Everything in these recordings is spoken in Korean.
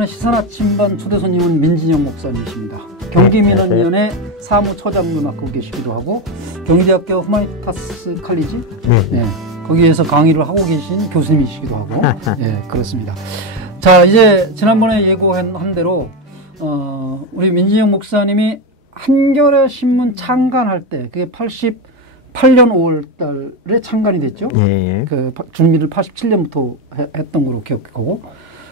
지난번에 시사나침반 초대 손님은 민진영 목사님이십니다. 경기민원연의 사무처장도 맡고 계시기도 하고 경희대학교 후마니타스 칼리지 네, 거기에서 강의를 하고 계신 교수님이시기도 하고 네, 그렇습니다. 자, 이제 지난번에 예고한 대로 우리 민진영 목사님이 한겨레 신문 창간할 때 그게 88년 5월 달에 창간이 됐죠. 그 준비를 87년부터 했던 걸로 기억하고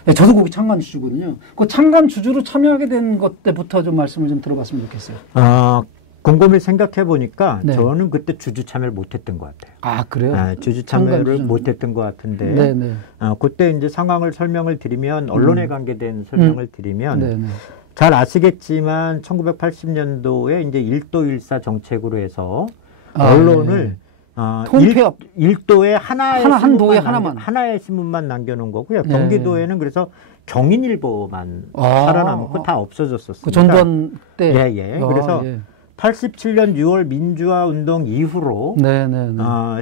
네, 저도 거기 창간 주주거든요. 그 창간 주주로 참여하게 된 것 때부터 좀 말씀을 좀 들어봤으면 좋겠어요. 곰곰이 생각해 보니까 네. 저는 그때 주주 참여를 못했던 것 같아요. 아, 그래요? 주주 참여를 못했던 것 같은데 그때 이제 상황을 설명을 드리면 언론에 관계된 설명을 드리면 잘 아시겠지만 1980년도에 이제 1도 1사 정책으로 해서 언론을 일도에 한 도에 하나의 신문만 남겨놓은 거고요. 경기도에는 그래서 경인일보만 살아남고 다 없어졌었습니다. 그 전두환 때. 그래서 87년 6월 민주화 운동 이후로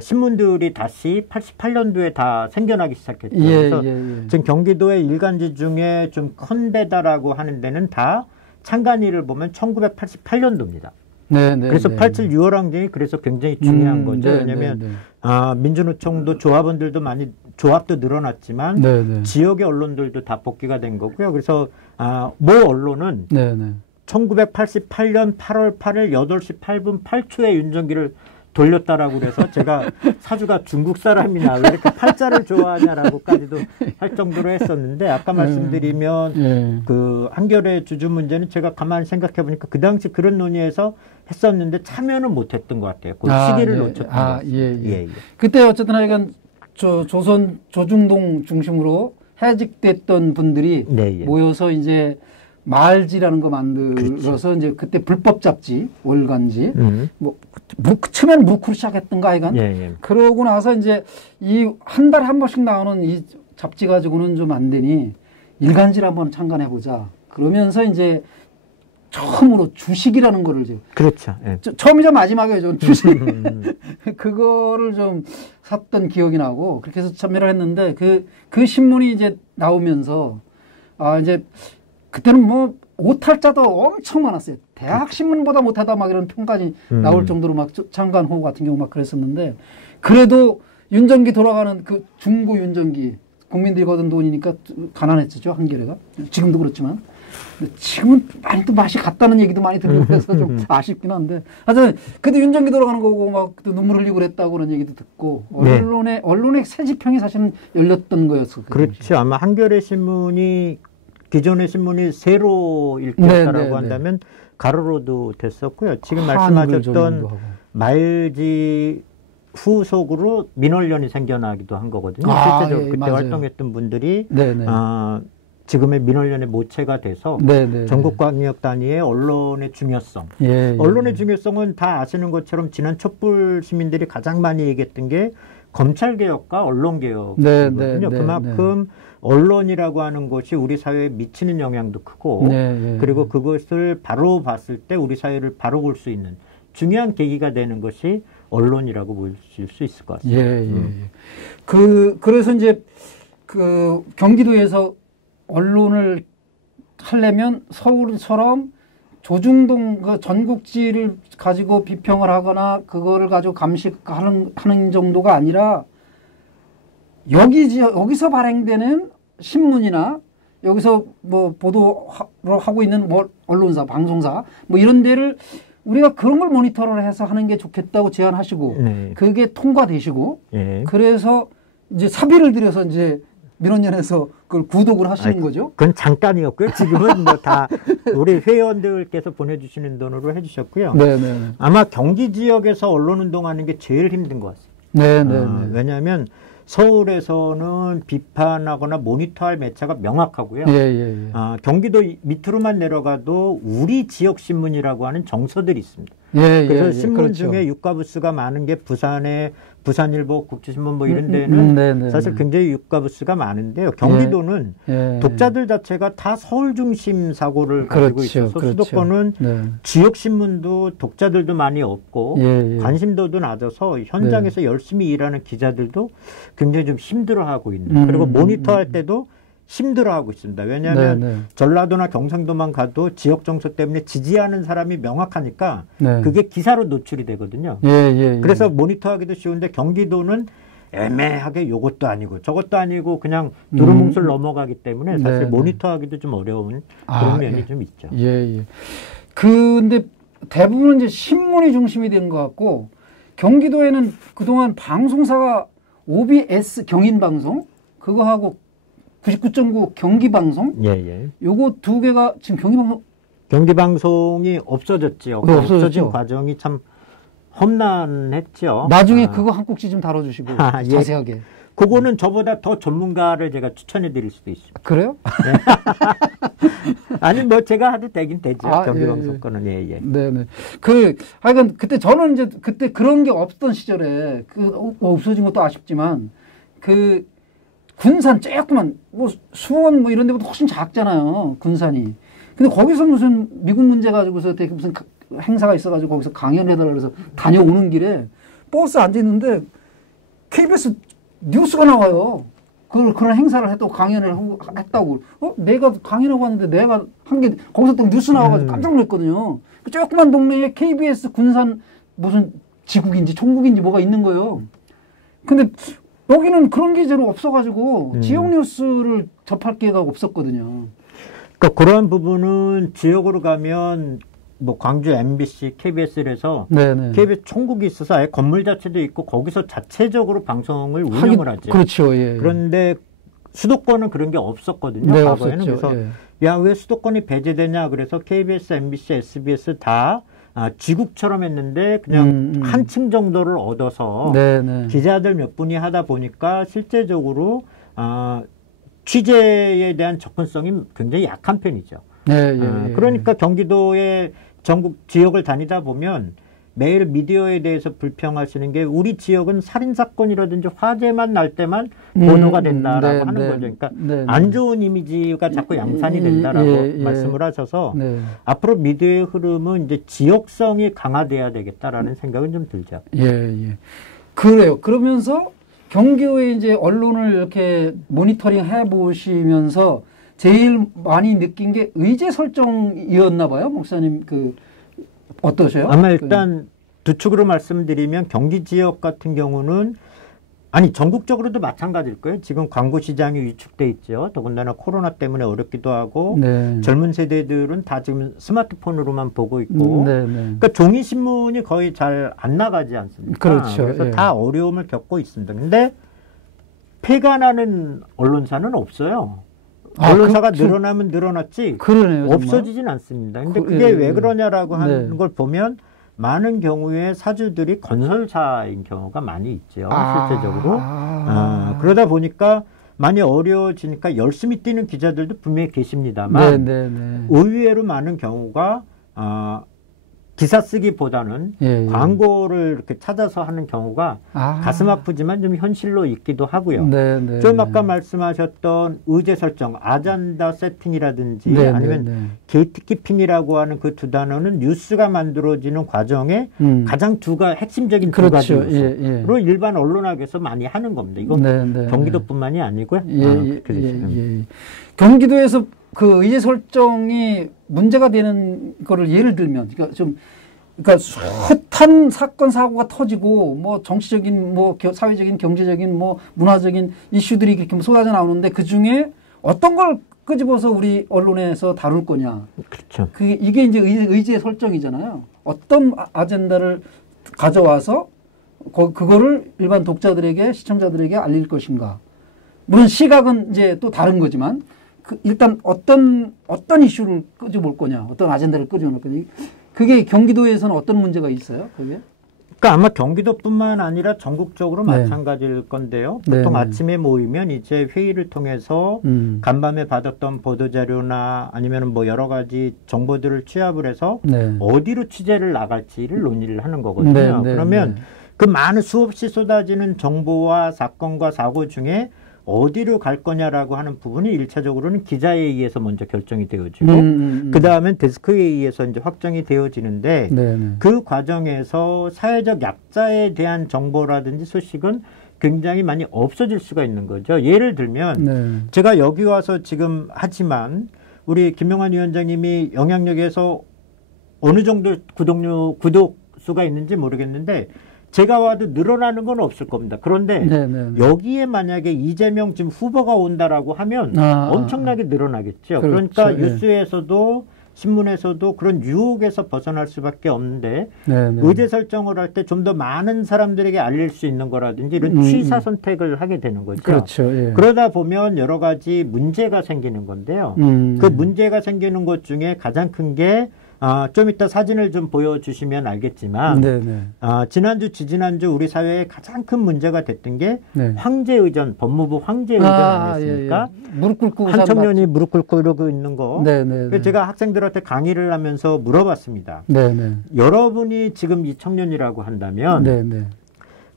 신문들이 다시 88년도에 다 생겨나기 시작했죠. 그래서 지금 경기도의 일간지 중에 좀 큰 데다라고 하는 데는 다 창간일을 보면 1988년도입니다. 그래서 87 6월항쟁이 그래서 굉장히 중요한 거죠. 왜냐하면 민주노총도 조합원들도 많이 조합도 늘어났지만 지역의 언론들도 다 복귀가 된 거고요. 그래서 모 언론은 1988년 8월 8일 8시 8분 8초에 윤정기를 돌렸다라고 그래서 제가 사주가 중국 사람이나 왜 이렇게 팔자를 좋아하냐라고까지도 할 정도로 했었는데 아까 말씀드리면 그 한겨레 주주 문제는 제가 가만히 생각해 보니까 그 당시 그런 논의에서 했었는데 참여는 못했던 것 같아요. 그 시기를 놓쳤던 것 같아요. 그때 어쨌든 하여간 조선 조중동 중심으로 해직됐던 분들이 모여서 이제 말지라는 거 만들어서 이제 그때 불법 잡지, 월간지, 처음엔 무크로 시작했던가 하여간. 그러고 나서 이제 이 한 달에 한 번씩 나오는 이 잡지 가지고는 좀 안 되니 일간지를 한번 창간해보자. 그러면서 이제 처음으로 주식이라는 거를 이제. 처음이자 마지막이죠. 주식. 그거를 좀 샀던 기억이 나고 그렇게 해서 참여를 했는데 그 신문이 이제 나오면서 이제 그때는 뭐 오탈자도 엄청 많았어요. 대학 신문보다 못하다 막 이런 평가지 나올 정도로 막 창간호 같은 경우 막 그랬었는데 그래도 윤정기 돌아가는 그 중고 윤정기 국민들이 거둔 돈이니까 가난했죠 한겨레가. 지금도 그렇지만 지금은 많이 또 맛이 갔다는 얘기도 많이 들리고 그래서 좀 아쉽긴 한데 하여튼 그때 윤정기 돌아가는 거고 막 또 눈물 흘리고 그랬다고 그런 얘기도 듣고 언론의 새 지평이 사실은 열렸던 거였어요. 그렇죠. 아마 한겨레 신문이 기존의 신문이 세로 읽혔다라고 한다면 가로로도 됐었고요. 지금 말씀하셨던 말지 후속으로 민원련이 생겨나기도 한 거거든요. 실제적으로 그때 활동했던 분들이 지금의 민원련의 모체가 돼서 전국광역 단위의 언론의 중요성. 언론의 중요성은 다 아시는 것처럼 지난 촛불 시민들이 가장 많이 얘기했던 게 검찰개혁과 언론개혁이거든요. 그만큼 언론이라고 하는 것이 우리 사회에 미치는 영향도 크고 그리고 그것을 바로 봤을 때 우리 사회를 바로 볼 수 있는 중요한 계기가 되는 것이 언론이라고 보실 수 있을 것 같습니다. 그래서 이제 그 경기도에서 언론을 하려면 서울처럼 조중동 그 전국지를 가지고 비평을 하거나 그거를 가지고 감식하는 정도가 아니라 여기서 발행되는 신문이나 여기서 뭐 보도를 하고 있는 뭐 언론사, 방송사 뭐 이런 데를 우리가 그런 걸 모니터를 해서 하는 게 좋겠다고 제안하시고 그게 통과되시고 그래서 이제 사비를 들여서 이제 민원연에서 그걸 구독을 하시는 거죠? 그건 잠깐이었고요. 지금은 뭐 다 우리 회원들께서 보내주시는 돈으로 해주셨고요. 아마 경기 지역에서 언론 운동하는 게 제일 힘든 것 같습니다. 왜냐하면 서울에서는 비판하거나 모니터할 매체가 명확하고요. 경기도 밑으로만 내려가도 우리 지역 신문이라고 하는 정서들이 있습니다. 그래서 신문 중에 유가부스가 많은 게 부산일보, 국지신문 뭐 이런 데는 사실 굉장히 유가부스가 많은데요. 경기도는 독자들 자체가 다 서울 중심 사고를 가지고 있어서 수도권은 지역 신문도 독자들도 많이 없고 관심도도 낮아서 현장에서 열심히 일하는 기자들도 굉장히 좀 힘들어하고 있는. 그리고 모니터할 때도 힘들어하고 있습니다. 왜냐하면 전라도나 경상도만 가도 지역 정서 때문에 지지하는 사람이 명확하니까 그게 기사로 노출이 되거든요. 그래서 모니터하기도 쉬운데 경기도는 애매하게 요것도 아니고 저것도 아니고 그냥 두루뭉술 넘어가기 때문에 사실 모니터하기도 좀 어려운 그런 면이 좀 있죠. 근데 대부분 이제 신문이 중심이 되는 것 같고 경기도에는 그동안 방송사가 OBS 경인방송 그거하고 99.9 경기방송 요거 두 개가 지금 경기방송이 없어졌지요. 없어진 과정이 참 험난했죠. 나중에 그거 한 꼭지 좀 다뤄주시고 자세하게. 그거는 저보다 더 전문가를 제가 추천해 드릴 수도 있습니다. 그래요? 아니 뭐 제가 하도 되긴 되죠. 경기방송 거는 네네. 하여간 그때 저는 이제 그때 그런 게 없던 시절에 없어진 것도 아쉽지만 군산 조그만 뭐 수원 뭐 이런 데보다 훨씬 작잖아요. 군산이. 근데 거기서 무슨 미국 문제 가지고서 되게 무슨 행사가 있어가지고 거기서 강연해달라 그래서 다녀오는 길에 버스 앉아 있는데 KBS 뉴스가 나와요. 그런 행사를 했다고 강연을 했다고. 내가 강연하고 왔는데 내가 한 게 거기서 또 뉴스 나와가지고 깜짝 놀랐거든요. 그 조그만 동네에 KBS 군산 무슨 지국인지 총국인지 뭐가 있는 거예요. 근데 여기는 그런 게 제로 없어가지고 지역 뉴스를 접할 기회가 없었거든요. 그러니까 그런 부분은 지역으로 가면 뭐 광주 MBC, KBS에서 KBS 총국이 있어서 아예 건물 자체도 있고 거기서 자체적으로 방송을 운영을 하죠. 그렇죠. 그런데 수도권은 그런 게 없었거든요. 과거에는. 그래서 야, 왜 수도권이 배제되냐? 그래서 KBS, MBC, SBS 다 지국처럼 했는데 그냥 한층 정도를 얻어서 기자들 몇 분이 하다 보니까 실제적으로 취재에 대한 접근성이 굉장히 약한 편이죠. 그러니까 경기도의 전국 지역을 다니다 보면 매일 미디어에 대해서 불평하시는 게 우리 지역은 살인사건이라든지 화재만 날 때만 보도가 된다라고 하는 거죠. 그러니까 안 좋은 이미지가 자꾸 양산이 된다라고 말씀을 하셔서 앞으로 미디어의 흐름은 이제 지역성이 강화돼야 되겠다라는 생각은 좀 들죠. 그래요. 그러면서 경기도의 이제 언론을 이렇게 모니터링 해보시면서 제일 많이 느낀 게 의제 설정이었나 봐요, 목사님. 어떠세요? 아마 일단 두 축으로 말씀드리면 경기 지역 같은 경우는 아니 전국적으로도 마찬가지일 거예요. 지금 광고 시장이 위축돼 있죠. 더군다나 코로나 때문에 어렵기도 하고 젊은 세대들은 다 지금 스마트폰으로만 보고 있고 그러니까 종이 신문이 거의 잘 안 나가지 않습니까? 그렇죠. 그래서 다 어려움을 겪고 있습니다. 근데 폐가 나는 언론사는 없어요. 언론사가 늘어나면 늘어났지 그러네요, 없어지진 않습니다. 근데 그게 왜 그러냐라고 하는 걸 보면 많은 경우에 사주들이 건설사인 경우가 많이 있죠. 실제적으로. 그러다 보니까 많이 어려워지니까 열심히 뛰는 기자들도 분명히 계십니다만 의외로 많은 경우가 기사 쓰기보다는 광고를 이렇게 찾아서 하는 경우가 가슴 아프지만 좀 현실로 있기도 하고요. 좀 아까 말씀하셨던 의제 설정, 아젠다 세팅이라든지 아니면 게이트키핑이라고 하는 그 두 단어는 뉴스가 만들어지는 과정에 가장 핵심적인 두 가지로 일반 언론학에서 많이 하는 겁니다. 이건 경기도뿐만이 아니고요. 경기도에서 그 의제 설정이 문제가 되는 거를 예를 들면, 그러니까 숱한 사건 사고가 터지고 뭐 정치적인 뭐 사회적인 경제적인 뭐 문화적인 이슈들이 이렇게 쏟아져 나오는데 그 중에 어떤 걸 끄집어서 우리 언론에서 다룰 거냐. 그렇죠. 이게 이제 의제 설정이잖아요. 어떤 아젠다를 가져와서 그거를 일반 독자들에게 시청자들에게 알릴 것인가. 물론 시각은 이제 또 다른 거지만. 일단 어떤 이슈를 끄집어올 거냐, 어떤 아젠다를 끄집어올 거냐. 그게 경기도에서는 어떤 문제가 있어요? 그게? 그러니까 아마 경기도뿐만 아니라 전국적으로 마찬가지일 건데요. 보통 아침에 모이면 이제 회의를 통해서 간밤에 받았던 보도자료나 아니면 뭐 여러 가지 정보들을 취합을 해서 어디로 취재를 나갈지를 논의를 하는 거거든요. 그러면 그 많은 수없이 쏟아지는 정보와 사건과 사고 중에 어디로 갈 거냐라고 하는 부분이 1차적으로는 기자에 의해서 먼저 결정이 되어지고 그 다음엔 데스크에 의해서 이제 확정이 되어지는데 그 과정에서 사회적 약자에 대한 정보라든지 소식은 굉장히 많이 없어질 수가 있는 거죠. 예를 들면 제가 여기 와서 지금 하지만 우리 김영환 위원장님이 영향력에서 어느 정도 구독 수가 있는지 모르겠는데 제가 와도 늘어나는 건 없을 겁니다. 그런데 여기에 만약에 이재명 지금 후보가 온다라고 하면 엄청나게 늘어나겠죠. 그렇죠. 그러니까 뉴스에서도 신문에서도 그런 유혹에서 벗어날 수밖에 없는데 의제 설정을 할 때 좀 더 많은 사람들에게 알릴 수 있는 거라든지 이런 취사 선택을 하게 되는 거죠. 그렇죠. 예. 그러다 보면 여러 가지 문제가 생기는 건데요. 그 문제가 생기는 것 중에 가장 큰 게 좀 이따 사진을 좀 보여주시면 알겠지만 지난주 지지난주 우리 사회에 가장 큰 문제가 됐던 게 황제의전 법무부 황제의전 아니었습니까? 예. 무릎 꿇고 한 청년이 무릎 꿇고 이러고 있는 거. 그래서 제가 학생들한테 강의를 하면서 물어봤습니다. 여러분이 지금 이 청년이라고 한다면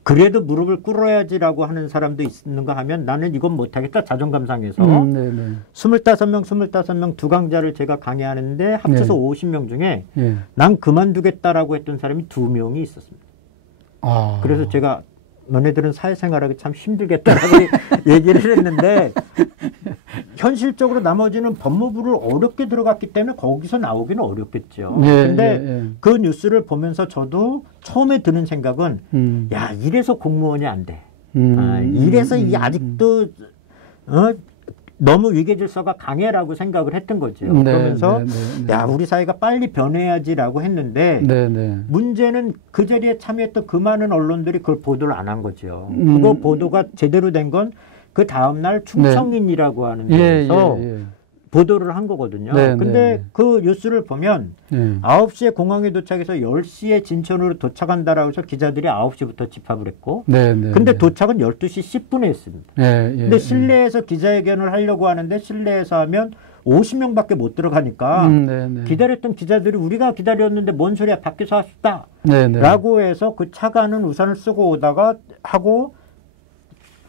그래도 무릎을 꿇어야지라고 하는 사람도 있는가 하면 나는 이건 못하겠다. 자존감 상해서 25명 두 강좌를 제가 강의하는데 합쳐서 50명 중에 난 그만두겠다라고 했던 사람이 2명이 있었습니다. 그래서 제가 너네들은 사회생활하기 참 힘들겠다라고 얘기를 했는데 현실적으로 나머지는 법무부를 어렵게 들어갔기 때문에 거기서 나오기는 어렵겠죠. 근데 그 뉴스를 보면서 저도 처음에 드는 생각은 야 이래서 공무원이 안 돼. 이래서 아직도 너무 위계질서가 강해라고 생각을 했던 거죠. 그러면서 야 우리 사회가 빨리 변해야지라고 했는데 문제는 그 자리에 참여했던 그 많은 언론들이 그걸 보도를 안 한 거죠. 그거 보도가 제대로 된 건 그 다음날 충성인이라고 하는 데서 보도를 한 거거든요. 근데 그 뉴스를 보면 9시에 공항에 도착해서 10시에 진천으로 도착한다라고 해서 기자들이 9시부터 집합을 했고 근데 도착은 12시 10분에 했습니다. 근데 실내에서 기자회견을 하려고 하는데 실내에서 하면 50명밖에 못 들어가니까 기다렸던 기자들이 우리가 기다렸는데 뭔 소리야 밖에서 합시다 라고 해서 그 차가는 우산을 쓰고 오다가 하고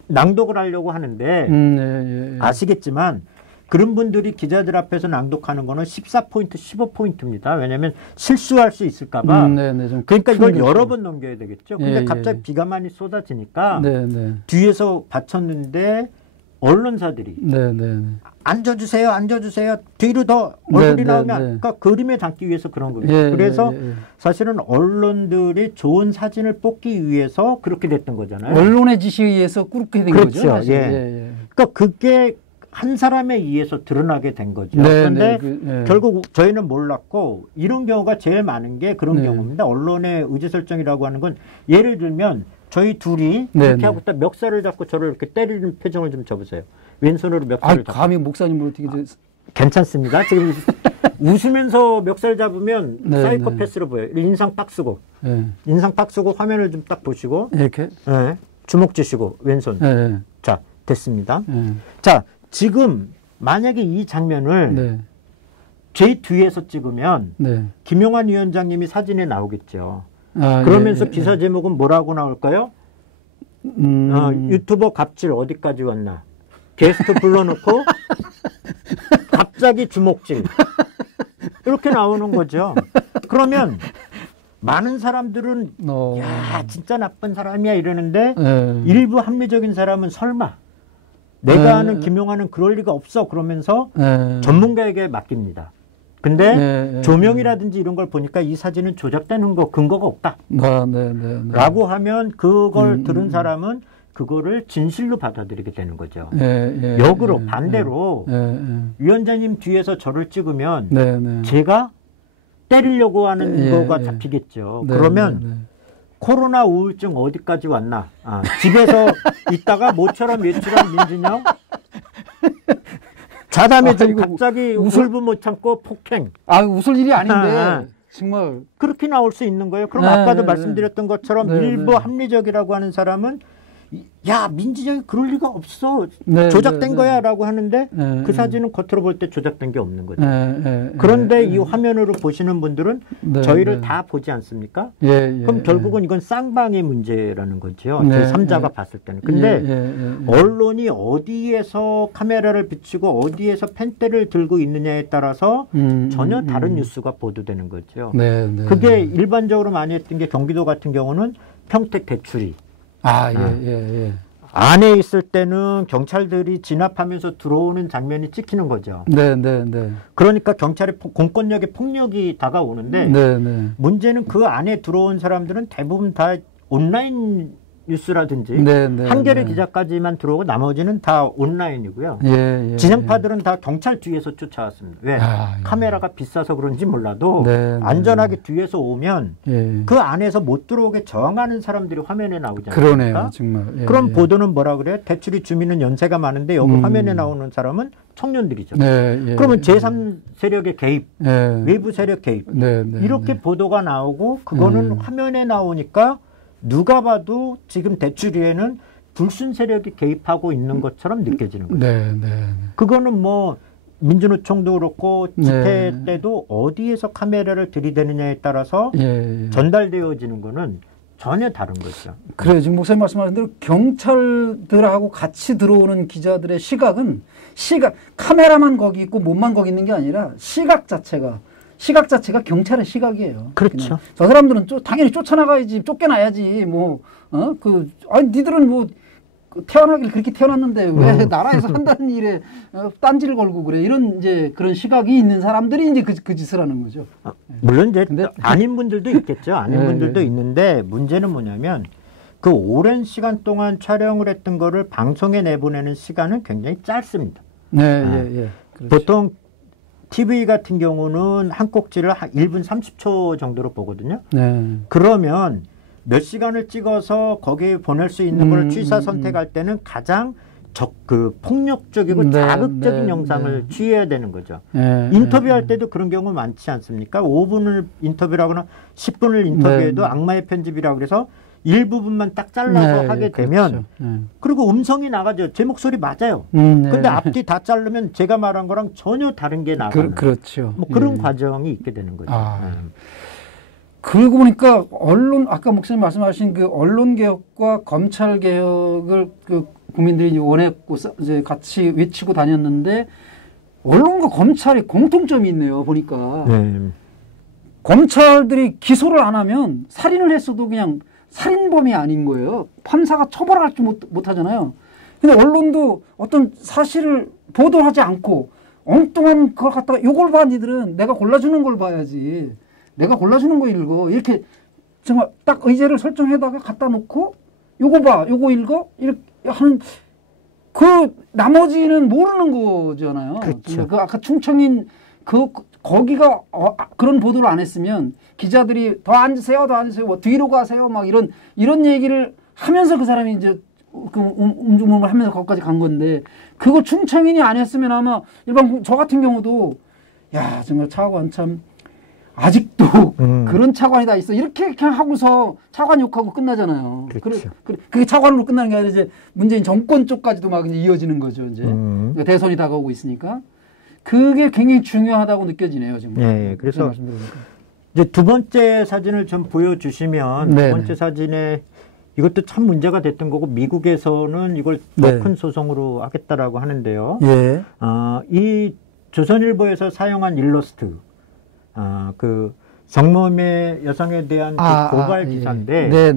낭독을 하려고 하는데 아시겠지만 그런 분들이 기자들 앞에서 낭독하는 거는 14포인트, 15포인트입니다. 왜냐하면 실수할 수 있을까 봐. 그러니까 이걸 여러 번 넘겨야 되겠죠. 근데 갑자기 비가 많이 쏟아지니까 뒤에서 받쳤는데 언론사들이 앉아주세요, 앉아주세요. 뒤로 더 얼굴이 나오면 그러니까 그림에 담기 위해서 그런 겁니다. 그래서 사실은 언론들이 좋은 사진을 뽑기 위해서 그렇게 됐던 거잖아요. 언론의 지시에 의해서 그렇게 된 거죠. 그러니까 그게 한 사람에 의해서 드러나게 된 거죠. 그런데 결국 저희는 몰랐고 이런 경우가 제일 많은 게 그런 경우입니다. 언론의 의제 설정이라고 하는 건 예를 들면 저희 둘이 이렇게 하고 딱 멱살을 잡고 저를 이렇게 때리는 표정을 좀 줘보세요. 왼손으로 멱살을 잡고. 감히 목사님을 어떻게 괜찮습니다. 지금 웃으면서 멱살 잡으면 사이코패스로 보여요. 인상 딱 쓰고 인상 딱 쓰고 화면을 좀 딱 보시고 이렇게 주먹 쥐시고 왼손 자 됐습니다. 자 지금 만약에 이 장면을 제 뒤에서 찍으면 김용환 위원장님이 사진에 나오겠죠. 그러면서 기사 제목은 뭐라고 나올까요? 유튜버 갑질 어디까지 왔나? 게스트 불러놓고 갑자기 주먹질 이렇게 나오는 거죠. 그러면 많은 사람들은 야 진짜 나쁜 사람이야 이러는데 일부 합리적인 사람은 설마 내가 아는 김용환은 그럴 리가 없어 그러면서 전문가에게 맡깁니다. 근데 조명이라든지 이런 걸 보니까 이 사진은 조작되는 거 근거가 없다. 라고 하면 그걸 들은 사람은 그거를 진실로 받아들이게 되는 거죠. 역으로 반대로 위원장님 뒤에서 저를 찍으면 제가 때리려고 하는 거가 잡히겠죠. 그러면 코로나 우울증 어디까지 왔나? 집에서 있다가 모처럼 외출한 민준형 자담에 좀 갑자기 울분 못 참고 폭행. 웃을 일이 아닌데 정말 그렇게 나올 수 있는 거예요. 그럼 아까도 말씀드렸던 것처럼 일부 합리적이라고 하는 사람은 야 민주적이 그럴 리가 없어 조작된 거야 라고 하는데 그 사진은 겉으로 볼 때 조작된 게 없는 거죠. 그런데 이 화면으로 보시는 분들은 저희를 다 보지 않습니까? 그럼 결국은 이건 쌍방의 문제라는 거죠. 제3자가 봤을 때는. 근데 언론이 어디에서 카메라를 비추고 어디에서 펜대를 들고 있느냐에 따라서 전혀 다른 뉴스가 보도되는 거죠. 그게 일반적으로 많이 했던 게 경기도 같은 경우는 평택 대출이 안에 있을 때는 경찰들이 진압하면서 들어오는 장면이 찍히는 거죠. 그러니까 경찰의 공권력의 폭력이 다가오는데 문제는 그 안에 들어온 사람들은 대부분 다 온라인 뉴스라든지 한겨레 기자까지만 들어오고 나머지는 다 온라인이고요. 진영파들은 다 경찰 뒤에서 쫓아왔습니다. 왜? 카메라가 비싸서 그런지 몰라도 안전하게 뒤에서 오면 그 안에서 못 들어오게 저항하는 사람들이 화면에 나오지 않습니까? 그러네요, 정말. 그럼 보도는 뭐라 그래요? 대출이 주민은 연세가 많은데 여기 화면에 나오는 사람은 청년들이죠. 그러면 제3 세력의 개입, 외부 세력 개입 이렇게 보도가 나오고 그거는 화면에 나오니까 누가 봐도 지금 대출위에는 불순 세력이 개입하고 있는 것처럼 느껴지는 거죠. 그거는 뭐 민주노총도 그렇고 집회 때도 어디에서 카메라를 들이대느냐에 따라서 전달되어지는 거는 전혀 다른 거죠. 그래요. 지금 목사님 말씀하신 대로 경찰들하고 같이 들어오는 기자들의 시각, 카메라만 거기 있고 몸만 거기 있는 게 아니라 시각 자체가 경찰의 시각이에요. 그렇죠. 저 사람들은 당연히 쫓아나가야지, 쫓겨나야지, 아니, 니들은 태어나길 그렇게 태어났는데 왜 나라에서 한다는 일에 딴지를 걸고 그래. 그런 시각이 있는 사람들이 이제 그 짓을 하는 거죠. 물론 이제 아닌 분들도 있겠죠. 아닌 분들도 있는데 문제는 뭐냐면 그 오랜 시간 동안 촬영을 했던 거를 방송에 내보내는 시간은 굉장히 짧습니다. 보통 TV 같은 경우는 한 꼭지를 1분 30초 정도로 보거든요. 그러면 몇 시간을 찍어서 거기에 보낼 수 있는 걸 취사 선택할 때는 가장 폭력적이고 자극적인 영상을 취해야 되는 거죠. 인터뷰할 때도 그런 경우 많지 않습니까? 5분을 인터뷰를 하거나 10분을 인터뷰해도 악마의 편집이라고 그래서 일부분만 딱 잘라서 하게 되면 그리고 음성이 나가죠. 제 목소리 맞아요. 근데 앞뒤 다 자르면 제가 말한 거랑 전혀 다른 게 나가는 그렇죠. 그런 과정이 있게 되는 거죠. 그러고 보니까 아까 목사님 말씀하신 그 언론개혁과 검찰개혁을 국민들이 원했고 이제 같이 외치고 다녔는데 언론과 검찰이 공통점이 있네요. 보니까 검찰들이 기소를 안 하면 살인을 했어도 그냥 살인범이 아닌 거예요. 판사가 처벌할 줄 못하잖아요. 근데 언론도 어떤 사실을 보도하지 않고 엉뚱한 걸 갖다가 요걸 봐 니들은 내가 골라주는 걸 봐야지. 내가 골라주는 거 읽어. 이렇게 정말 딱 의제를 설정해다가 갖다 놓고 요거 봐. 요거 읽어. 이렇게 하는 나머지는 모르는 거잖아요. 그렇죠. 아까 충청인 거기가 그런 보도를 안 했으면 기자들이 더 앉으세요, 뒤로 가세요, 막 이런 얘기를 하면서 그 사람이 이제 음주운전을 하면서 거기까지 간 건데 그거 충청인이 안 했으면 아마 일반 저 같은 경우도 정말 차관 참 아직도 그런 차관이 다 있어 이렇게 그냥 하고서 차관 욕하고 끝나잖아요. 그렇죠. 그게 차관으로 끝나는 게 아니라 이제 문재인 정권 쪽까지도 막 이제 이어지는 거죠. 이제 대선이 다가오고 있으니까. 그게 굉장히 중요하다고 느껴지네요, 지금. 그래서 이제 두 번째 사진을 좀 보여주시면 두 번째 사진에 이것도 참 문제가 됐던 거고 미국에서는 이걸 더 큰 소송으로 하겠다라고 하는데요. 이 조선일보에서 사용한 일러스트, 성범의 여성에 대한 고발 기사인데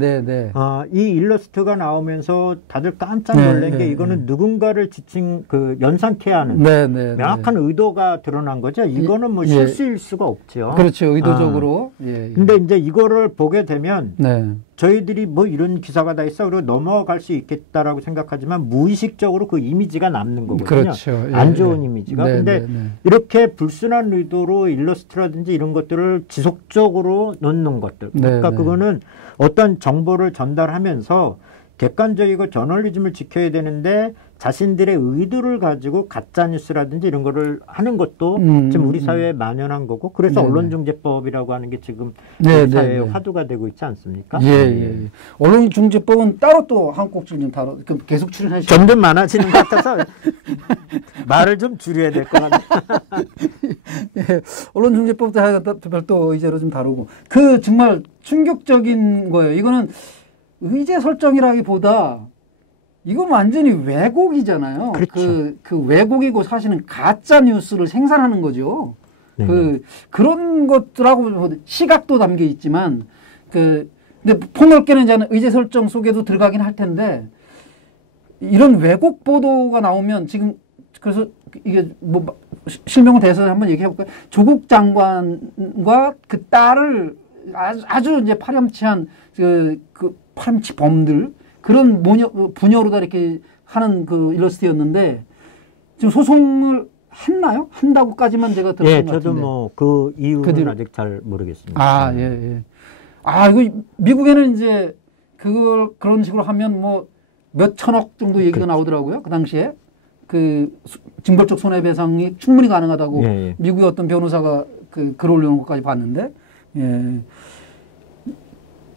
이 일러스트가 나오면서 다들 깜짝 놀란 게 이거는 누군가를 지칭 연상케 하는 명확한 의도가 드러난 거죠. 이거는 뭐 실수일 수가 없죠. 그렇죠. 의도적으로. 근데 이제 이거를 보게 되면 저희들이 뭐 이런 기사가 다 있어 그리고 넘어갈 수 있겠다라고 생각하지만 무의식적으로 그 이미지가 남는 거거든요. 그렇죠. 안 좋은 이미지가. 근데 이렇게 불순한 의도로 일러스트라든지 이런 것들을 지속적으로 넣는 것들. 그러니까 그거는 어떤 정보를 전달하면서 객관적이고 저널리즘을 지켜야 되는데 자신들의 의도를 가지고 가짜뉴스라든지 이런 거를 하는 것도 지금 우리 사회에 만연한 거고 그래서 언론중재법이라고 하는 게 지금 우리 사회에 화두가 되고 있지 않습니까? 언론중재법은 따로 또 한 꼭지를 좀 다뤄 계속 출연하시죠. 점점 많아지는 것 같아서 말을 좀 줄여야 될 것 같아요. 언론중재법도 별도 의제로 좀 다루고 정말 충격적인 거예요. 이거는 의제 설정이라기보다 이건 완전히 왜곡이잖아요. 그렇죠. 그 왜곡이고 사실은 가짜 뉴스를 생산하는 거죠. 그런 것들하고 시각도 담겨 있지만 근데 폭넓게는 이제 의제 설정 속에도 들어가긴 할 텐데 이런 왜곡 보도가 나오면 지금 그래서 이게 뭐 실명을 대해서 한번 얘기해 볼까요? 조국 장관과 그 딸을 아주 이제 파렴치한 그 파렴치범들 그런 부녀로다 이렇게 하는 그 일러스트였는데 지금 소송을 했나요? 한다고까지만 제가 들었던 것 같은데. 저도 뭐 그 이유는 아직 잘 모르겠습니다. 아, 예. 아, 이거 미국에는 이제 그런 식으로 하면 뭐 몇 천억 정도 얘기가 나오더라고요. 그 당시에. 그 징벌적 손해배상이 충분히 가능하다고 미국의 어떤 변호사가 글 올려놓은 것까지 봤는데, 예.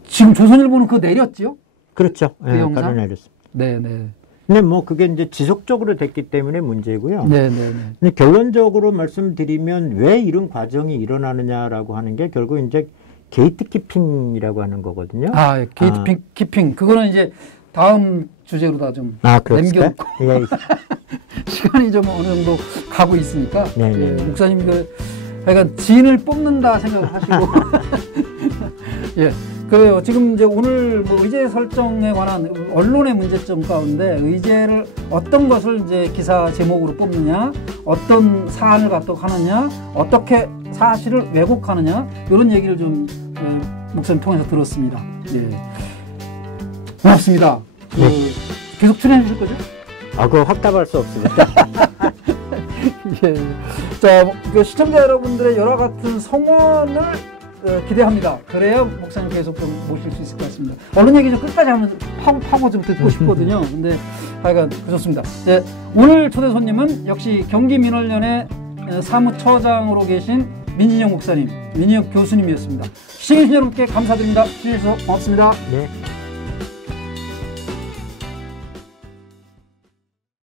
지금 조선일보는 그거 내렸지요? 그렇죠. 그 영상? 바로 내렸습니다. 네네. 근데 뭐 그게 이제 지속적으로 됐기 때문에 문제고요. 네네. 근데 결론적으로 말씀드리면 왜 이런 과정이 일어나느냐라고 하는 게 결국 이제 게이트키핑이라고 하는 거거든요. 아, 게이트키핑. 그거는 이제 다음 주제로 다 좀 남겨놓고 예. 시간이 좀 어느 정도 가고 있으니까 목사님 약간 진을 뽑는다 생각을 하시고 예. 그래요. 지금 이제 오늘 뭐 의제 설정에 관한 언론의 문제점 가운데 의제를 어떤 것을 이제 기사 제목으로 뽑느냐, 어떤 사안을 갖도록 하느냐, 어떻게 사실을 왜곡하느냐 이런 얘기를 좀 목사님 통해서 들었습니다. 예. 고맙습니다. 계속 출연해 주실 거죠? 그거 확답할 수 없습니다. 예. 자, 시청자 여러분들의 여러 같은 성원을 기대합니다. 그래야 목사님 계속 좀 모실 수 있을 것 같습니다. 언론 얘기 좀 끝까지 하면 파고 좀 듣고 싶거든요. 근데 하여간 그렇습니다. 네, 오늘 초대 손님은 역시 경기민원련의 사무처장으로 계신 민진영 목사님, 민진영 교수님이었습니다. 시청해주신 여러분께 감사드립니다. 주셔서 고맙습니다. 네.